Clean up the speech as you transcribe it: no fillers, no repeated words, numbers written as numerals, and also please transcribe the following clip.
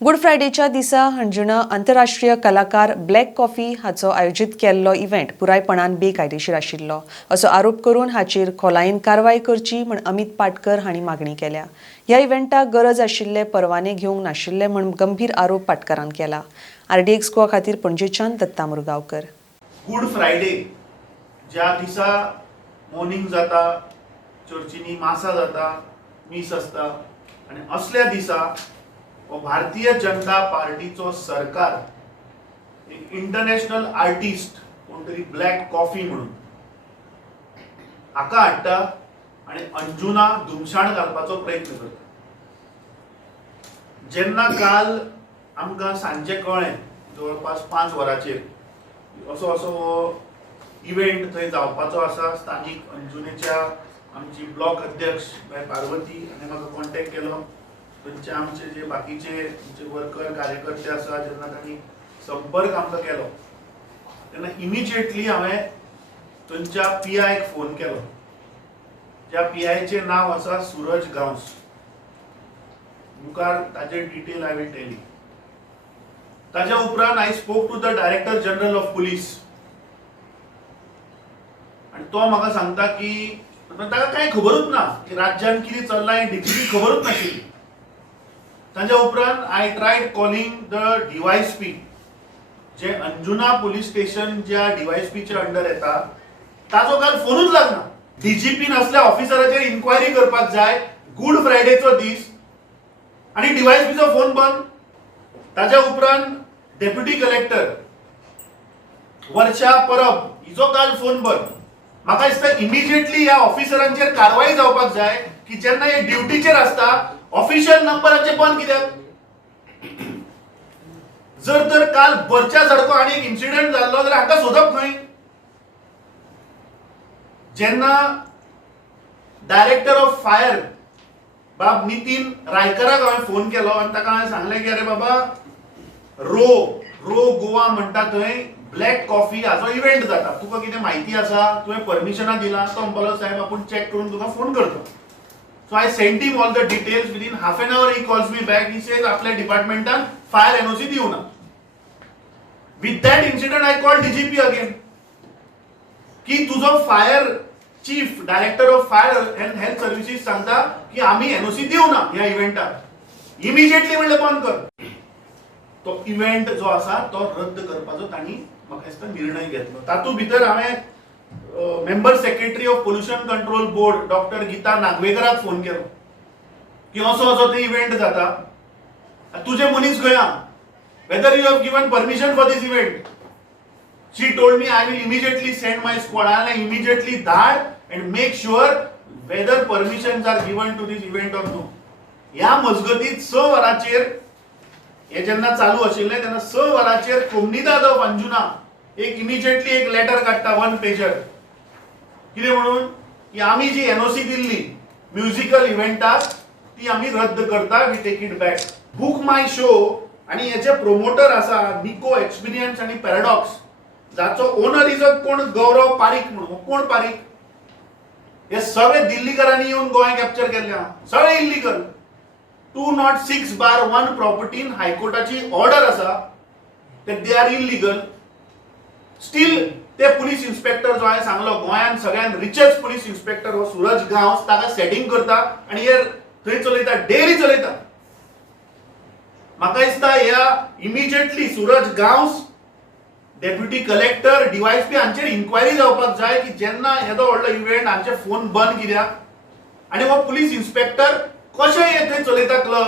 Good फ्रायडेच्या दिसा हंजुना आंतरराष्ट्रीय कलाकार ब्लॅक कॉफी हाचो आयोजीत केल्लो इव्हेंट पुरायपणान बेकायदेशीर आशिल्लो असो आरोप करून हाचेर खोलायेन कारवाय करची म्हण अमित पाटकर हांणी मागणी केल्या। ह्या इव्हेंटाक गरज आशिल्ले परवाने घेवंक नाशिल्ले म्हण गंभीर आरोप पाटकरान केला। RDX गोवा खातीर पणजेच्यान दत्ता मुरगांवकर। गुड फ्रायडे ज्या दिसा मॉर्निंग जाता, चर्चीनी मासा जाता, मीस आसता आणि असल्या दिसा भारतीय जनता पार्टीचो सरकार एक इंटरनॅशनल आर्टिस्ट कोण तरी ब्लॅक कॉफी म्हणून हाका हाडटा आणि अंजुना धुमशाण घालपाचो प्रयत्न करता। जेन्ना काल आमकां सांजे कळ्ळें जवळपास 5 वरांचेर असो इव्हेंट थंय जावपाचो आसा, स्थानिक अंजुनेच्या आमची ब्लॉक अध्यक्ष पार्वती हाणें म्हाका कॉन्टॅक्ट केलो। थंयचे आमचे जे बाकीचे वर्कर कार्यकर्ते आसा जेन्ना तांणी संपर्क आमकां केलो तेन्ना इमिजिएटली हांवें थंयच्या PIक फोन केलो। ज्या PIचें नांव आसा सूरज गांवस। मुखार ताचे detail I will tell you. ताच्या उपरांत I spoke to the director general of police आणि तो म्हाका सांगता की ताका कांय खबरूच ना की राज्यान कितें चल्लां हें डिटेली खबरूच नाशिल्ली। ताच्या उपरांत I triad calling the DYSP जे अंजुना पुलीस स्टेशन ज्या DYSPच्या अंडर येता ताजो काल फोनूच लागना। DGP असल्या ऑफिसराचेर इन्क्वायरी करपाक जाय गुड फ्रायडेचो दीस आणि DYSPचो फोन बंद। ताच्या उपरांत डेप्युटी कलेक्टर वर्षा परब हिचो काल फोन बंद। म्हाका दिसता इमिजिएटली ह्या ऑफिसरांचेर कारवाई जावपाक जाय की जेन्ना हे ड्युटीचेर आसता ऑफिशियल नंबराचे बंद कित्याक? जर तर काल बरच्या सारको आनी एक इन्सिडेंट जाल्लो जाल्यार हाका सोदप खंय? जेन्ना डायरेक्टर ऑफ फायर बाब नितीन रायकराक हांवें फोन केलो आनी ताका हांवें सांगलें की अरे बाबा रो गोवा म्हणटा थंय ब्लॅक कॉफी हाचो इव्हेंट जाता, तुका कितें म्हायती आसा? तुवें परमिशनां दिलां? तो म्हणपालो साहेब आपूण चॅक करून तुका फोन करता। So I sent him all the details. Within half an hour he calls me back. He says आपल्या डिपार्टमेंटान फायर NOC दिवना। With that incident I called DGP again की तुझो fire chief director of fire and health services सांगता की आम्ही NOC दिवना ह्या इव्हेंटाक। Immediately म्हणलें बंद कर। तो इव्हेंट जो आसा तो रद्द करपाचो तांणी म्हाका दिसता निर्णय घेतलो। तातूंत भितर हांवें member secretary of pollution control board doctor Gita नागवेकराक फोन केलो की असो ते इव्हेंट जाता, तुझे मनीस खंय आहा? Whether you have given permission for this event? She told me I will immediately send my squad आणि इमिजिएटली धाड and make sure whether permissions are given to this event or no. ह्या मजगतीत 6 वरांचेर हे जेन्ना चालू आशिल्लें तेन्ना 6 वरांचेर कोमनीदाद ऑफ अंजुना एक इमिजिएटली एक लेटर काडटा 1 पेजर कितें म्हणून की आमी जी NOC दिल्ली म्युजिकल इव्हेंटाक ती आमी रद्द करता, we take it back. BookMyShow आणि याचे प्रोमोटर आसा निको एक्सपिरियन्स आणि पॅराडॉक्स जाचो ओनर इज कोण गौरव पारीक म्हणून। कोण पारीक? हे सगळे दिल्लीकरांनी येवन गोंय कॅप्चर केल्ले सगळे इल्लीगल। 206/1 प्रॉपर्टी इन हायकोर्टाची ऑर्डर आसा दे आर इल्लीगल। स्टील ते पुलीस इन्स्पेक्टर जो हांवें सांगलो गोंयान सगळ्यात रिचेस्ट पुलीस इन्स्पेक्टर हो सूरज गांवस ताका सेटिंग करता आणि हे थंय चलयता, डेली चलयता। म्हाका दिसता ह्या immediately Suraj Gawas deputy collector DYSP हांचेर इन्क्वायरी जावपाक जाय की जेन्ना येदो व्हडलो इव्हेंट हांचे फोन बंद कित्याक आणि हो पुलीस इन्स्पेक्टर कशें हे थंय चलयता क्लब?